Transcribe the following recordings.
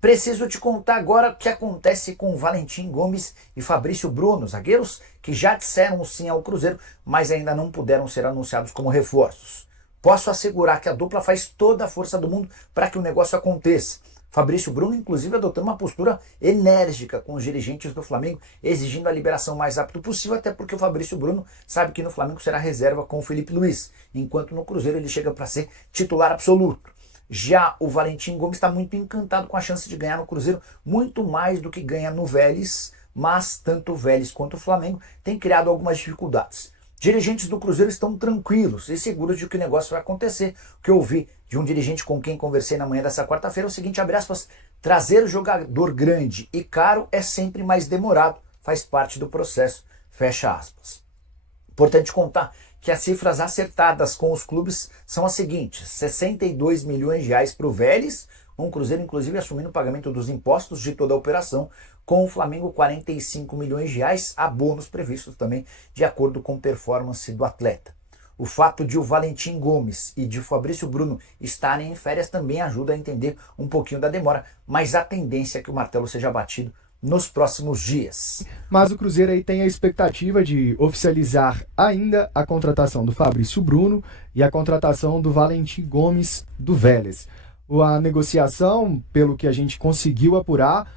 Preciso te contar agora o que acontece com Valentim Gomes e Fabrício Bruno, zagueiros que já disseram sim ao Cruzeiro, mas ainda não puderam ser anunciados como reforços. Posso assegurar que a dupla faz toda a força do mundo para que o negócio aconteça. Fabrício Bruno, inclusive, adotando uma postura enérgica com os dirigentes do Flamengo, exigindo a liberação o mais rápido possível, até porque o Fabrício Bruno sabe que no Flamengo será reserva com o Felipe Luiz, enquanto no Cruzeiro ele chega para ser titular absoluto. Já o Valentim Gomes está muito encantado com a chance de ganhar no Cruzeiro, muito mais do que ganha no Vélez, mas tanto o Vélez quanto o Flamengo têm criado algumas dificuldades. Dirigentes do Cruzeiro estão tranquilos e seguros de que o negócio vai acontecer. O que eu ouvi de um dirigente com quem conversei na manhã dessa quarta-feira é o seguinte, abre aspas, trazer jogador grande e caro é sempre mais demorado, faz parte do processo, fecha aspas. Importante contar que as cifras acertadas com os clubes são as seguintes, 62 milhões de reais para o Vélez, com o Cruzeiro inclusive assumindo o pagamento dos impostos de toda a operação, com o Flamengo 45 milhões de reais, a bônus previstos também de acordo com performance do atleta. O fato de o Valentim Gomes e de o Fabrício Bruno estarem em férias também ajuda a entender um pouquinho da demora, mas a tendência é que o martelo seja batido nos próximos dias. Mas o Cruzeiro aí tem a expectativa de oficializar ainda a contratação do Fabrício Bruno e a contratação do Valentim Gomes do Vélez. A negociação, pelo que a gente conseguiu apurar,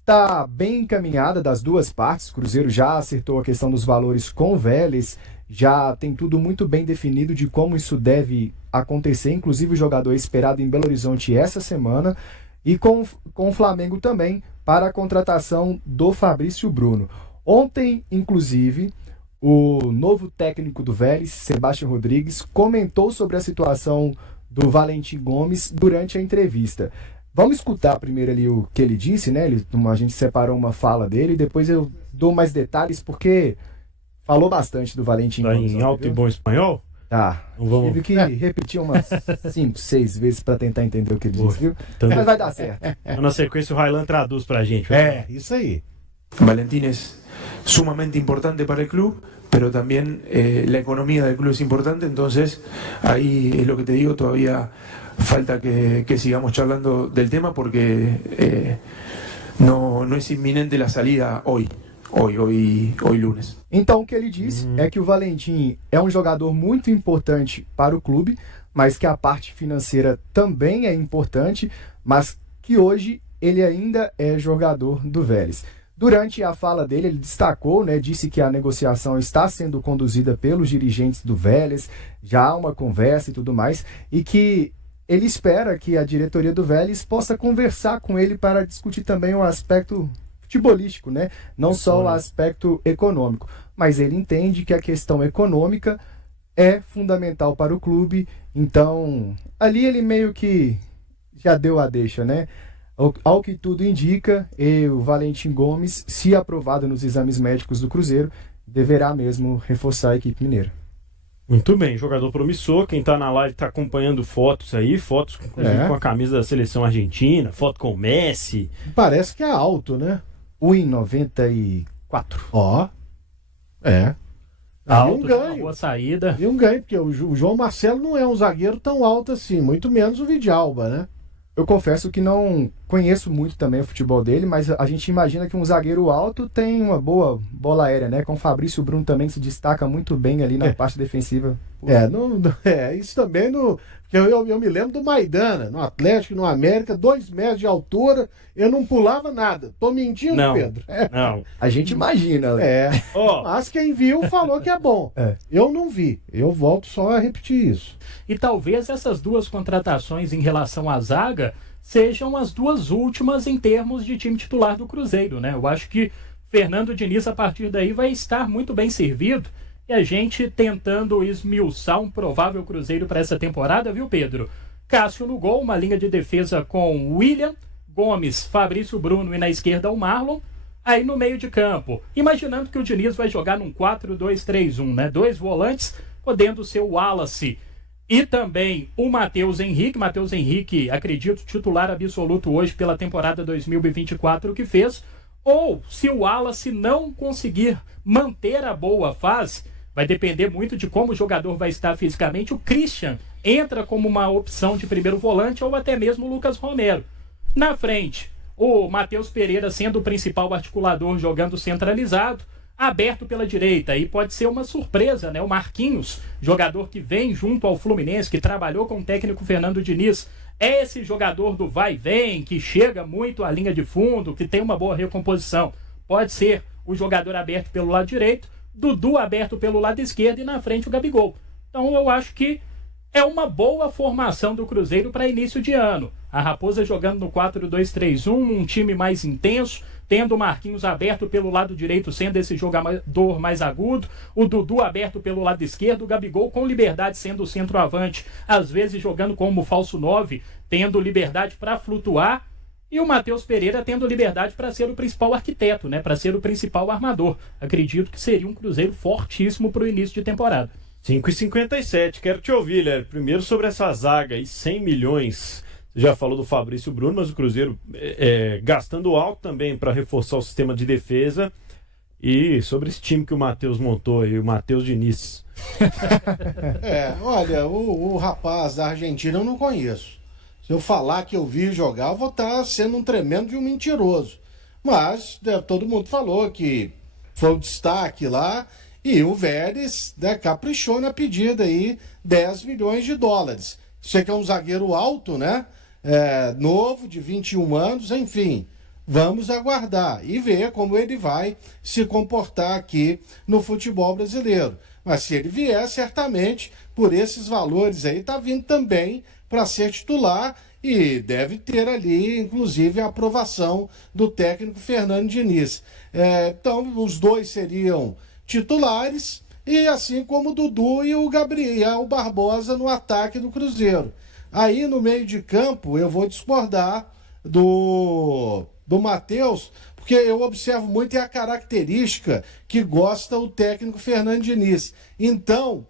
está bem encaminhada das duas partes. O Cruzeiro já acertou a questão dos valores com o Vélez, já tem tudo muito bem definido de como isso deve acontecer, inclusive o jogador é esperado em Belo Horizonte essa semana, e com o Flamengo também, para a contratação do Fabrício Bruno. Ontem, inclusive, o novo técnico do Vélez, Sebastião Rodrigues, comentou sobre a situação do Valentim Gomes durante a entrevista. Vamos escutar primeiro ali o que ele disse, né? A gente separou uma fala dele, depois eu dou mais detalhes, porque falou bastante do Valentim Gomes. Em alto e bom espanhol? Tá. Tive que repetir umas 5, 6 vezes para tentar entender o que ele disse, viu? Então, mas vai dar certo. Na sequência, o Railan traduz pra gente. Isso aí. Valentín es sumamente importante para el club, pero también la economía del club es importante, entonces ahí es lo que te digo, todavía falta que sigamos charlando del tema porque no es inminente la salida hoy lunes. Então o que ele disse é que o Valentim é um jogador muito importante para o clube, mas que a parte financeira também é importante, mas que hoje ele ainda é jogador do Vélez. Durante a fala dele, ele destacou, né, disse que a negociação está sendo conduzida pelos dirigentes do Vélez, já há uma conversa e tudo mais, e que ele espera que a diretoria do Vélez possa conversar com ele para discutir também o aspecto futebolístico, né? Não só o aspecto econômico. Mas ele entende que a questão econômica é fundamental para o clube, então ali ele meio que já deu a deixa, né? Ao que tudo indica, o Valentim Gomes, se aprovado nos exames médicos do Cruzeiro, deverá mesmo reforçar a equipe mineira. Muito bem, jogador promissor. Quem tá na live tá acompanhando fotos aí, fotos inclusive com a camisa da seleção argentina, foto com o Messi. Parece que é alto, né? 1,94. Ó. Alto, um ganho. Boa saída. E um ganho, porque o João Marcelo não é um zagueiro tão alto assim, muito menos o Vidalba, né? Eu confesso que não conheço muito também o futebol dele, mas a gente imagina que um zagueiro alto tem uma boa bola aérea, né? Com o Fabrício Bruno também se destaca muito bem ali na parte defensiva. Isso também eu me lembro do Maidana, no Atlético, no América, 2 metros de altura, eu não pulava nada. Tô mentindo, não, Pedro? Não. A gente imagina. Mas quem viu falou que é bom. Eu não vi, eu volto só a repetir isso. E talvez essas duas contratações em relação à zaga sejam as duas últimas em termos de time titular do Cruzeiro, né? Eu acho que Fernando Diniz, a partir daí, vai estar muito bem servido. E a gente tentando esmiuçar um provável Cruzeiro para essa temporada, viu, Pedro? Cássio no gol, uma linha de defesa com William, Gomes, Fabrício Bruno e na esquerda o Marlon. Aí no meio de campo, imaginando que o Diniz vai jogar num 4-2-3-1, né? 2 volantes, podendo ser o Wallace e também o Matheus Henrique, acredito, titular absoluto hoje pela temporada 2024 que fez. Ou, se o Wallace não conseguir manter a boa fase, vai depender muito de como o jogador vai estar fisicamente, o Christian entra como uma opção de primeiro volante ou até mesmo o Lucas Romero. Na frente, o Matheus Pereira sendo o principal articulador jogando centralizado, aberto pela direita, e pode ser uma surpresa, né? O Marquinhos, jogador que vem junto ao Fluminense, que trabalhou com o técnico Fernando Diniz, é esse jogador do vai e vem, que chega muito à linha de fundo, que tem uma boa recomposição. Pode ser o jogador aberto pelo lado direito, Dudu aberto pelo lado esquerdo e na frente o Gabigol. Então eu acho que é uma boa formação do Cruzeiro para início de ano. A Raposa jogando no 4-2-3-1, um time mais intenso, tendo o Marquinhos aberto pelo lado direito, sendo esse jogador mais agudo, o Dudu aberto pelo lado esquerdo, o Gabigol com liberdade sendo o centroavante, às vezes jogando como falso 9, tendo liberdade para flutuar, e o Matheus Pereira tendo liberdade para ser o principal arquiteto, né, para ser o principal armador. Acredito que seria um Cruzeiro fortíssimo para o início de temporada. 5h57, quero te ouvir, Léo. Primeiro sobre essa zaga aí, 100 milhões. Você já falou do Fabrício Bruno, mas o Cruzeiro gastando alto também para reforçar o sistema de defesa. E sobre esse time que o Matheus montou aí, o Matheus Diniz. Olha, o rapaz da Argentina eu não conheço. Se eu falar que eu vi jogar, eu vou estar sendo um tremendo de um mentiroso. Mas todo mundo falou que foi o destaque lá. E o Vélez, né, caprichou na pedida aí, 10 milhões de dólares. Você que é um zagueiro alto, né? Novo, de 21 anos, enfim. Vamos aguardar e ver como ele vai se comportar aqui no futebol brasileiro. Mas se ele vier, certamente, por esses valores aí, tá vindo também para ser titular e deve ter ali, inclusive, a aprovação do técnico Fernando Diniz. Então, os dois seriam titulares, e assim como o Dudu e o Gabriel Barbosa no ataque do Cruzeiro. Aí no meio de campo eu vou discordar do Matheus, porque eu observo muito a característica que gosta o técnico Fernando Diniz. Então,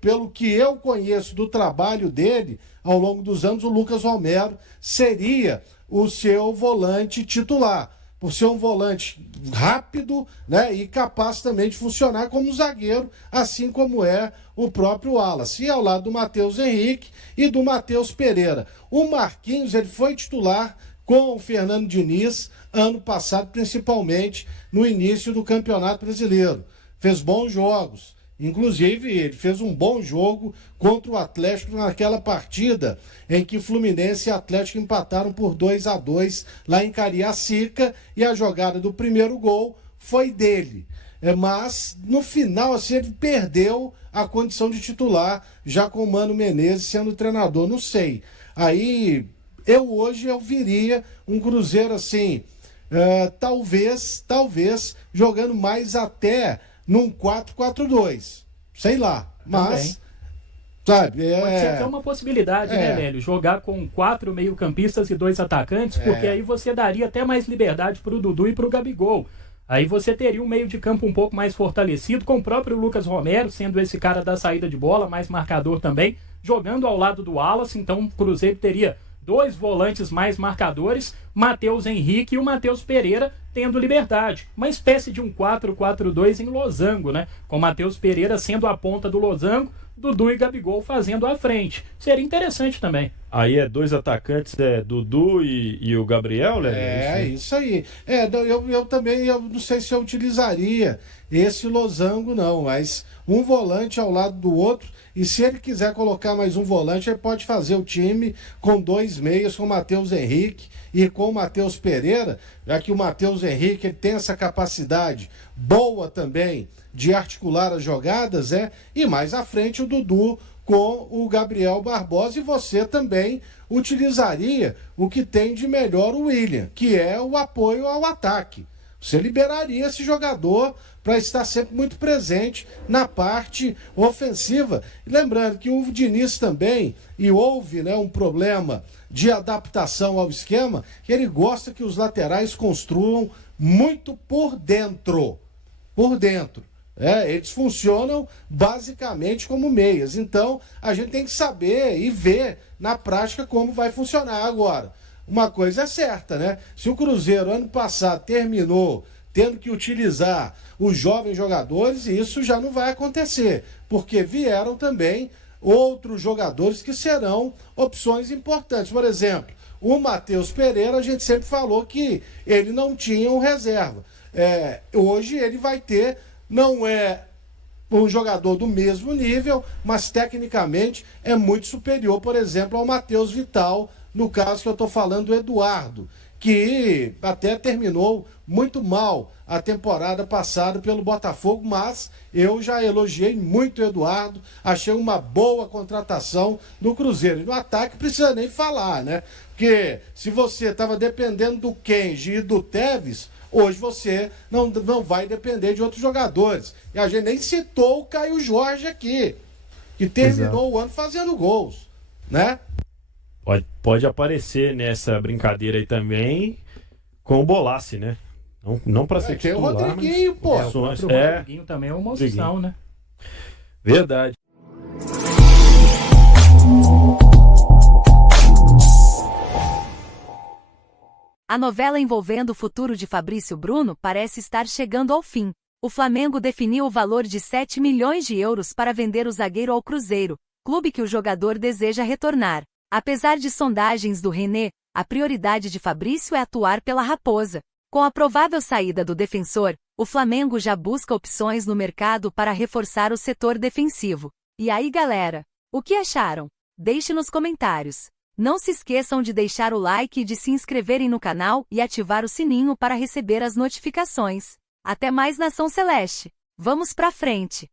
pelo que eu conheço do trabalho dele ao longo dos anos, o Lucas Romero seria o seu volante titular, por ser um volante rápido, né, e capaz também de funcionar como zagueiro, assim como é o próprio Wallace. E ao lado do Matheus Henrique e do Matheus Pereira. O Marquinhos, ele foi titular com o Fernando Diniz ano passado, principalmente no início do Campeonato Brasileiro. Fez bons jogos. Inclusive, ele fez um bom jogo contra o Atlético naquela partida em que Fluminense e Atlético empataram por 2-2 lá em Cariacica, e a jogada do primeiro gol foi dele. Mas, no final, assim, ele perdeu a condição de titular, já com o Mano Menezes sendo treinador, não sei. Aí, hoje eu viria um Cruzeiro assim, talvez jogando mais até num 4-4-2, sei lá, mas sabe, pode ser até uma possibilidade, né, Lélio? Jogar com 4 meio-campistas e 2 atacantes, porque aí você daria até mais liberdade pro Dudu e pro Gabigol. Aí você teria um meio de campo um pouco mais fortalecido, com o próprio Lucas Romero sendo esse cara da saída de bola, mais marcador também, jogando ao lado do Wallace. Então o Cruzeiro teria 2 volantes mais marcadores, Matheus Henrique e o Matheus Pereira tendo liberdade. Uma espécie de um 4-4-2 em losango, né? Com o Matheus Pereira sendo a ponta do losango, Dudu e Gabigol fazendo a frente. Seria interessante também. Aí 2 atacantes, Dudu e o Gabriel, né? Isso aí. Eu também não sei se eu utilizaria esse losango, não, mas um volante ao lado do outro, e se ele quiser colocar mais um volante, ele pode fazer o time com 2 meias, com o Matheus Henrique e com o Matheus Pereira, já que o Matheus Henrique ele tem essa capacidade boa também de articular as jogadas, e mais à frente o Dudu com o Gabriel Barbosa, e você também utilizaria o que tem de melhor o William, que é o apoio ao ataque. Você liberaria esse jogador para estar sempre muito presente na parte ofensiva. E lembrando que o Diniz também, e houve um problema de adaptação ao esquema, que ele gosta que os laterais construam muito por dentro. Por dentro. Eles funcionam basicamente como meias. Então, a gente tem que saber e ver na prática como vai funcionar. Agora, uma coisa é certa, né? Se o Cruzeiro ano passado terminou tendo que utilizar os jovens jogadores, isso já não vai acontecer, porque vieram também outros jogadores que serão opções importantes. Por exemplo, O Matheus Pereira, a gente sempre falou que ele não tinha um reserva. Hoje ele vai ter, não é um jogador do mesmo nível, mas tecnicamente é muito superior, por exemplo, ao Matheus Vital, no caso que eu estou falando do Eduardo, que até terminou muito mal a temporada passada pelo Botafogo, mas eu já elogiei muito o Eduardo, achei uma boa contratação do Cruzeiro. E no ataque precisa nem falar, né? Porque se você estava dependendo do Kenji e do Tevez, hoje você não vai depender de outros jogadores. E a gente nem citou o Caio Jorge aqui, que terminou o ano fazendo gols, né? Pode aparecer nessa brincadeira aí também com o Bolassi, né? Não para ser tem o titular, Rodriguinho, pô. O Rodriguinho também é uma opção, né? Verdade. A novela envolvendo o futuro de Fabrício Bruno parece estar chegando ao fim. O Flamengo definiu o valor de 7 milhões de euros para vender o zagueiro ao Cruzeiro, clube que o jogador deseja retornar. Apesar de sondagens do René, a prioridade de Fabrício é atuar pela Raposa. Com a provável saída do defensor, o Flamengo já busca opções no mercado para reforçar o setor defensivo. E aí, galera? O que acharam? Deixe nos comentários. Não se esqueçam de deixar o like e de se inscreverem no canal e ativar o sininho para receber as notificações. Até mais, Nação Celeste! Vamos pra frente!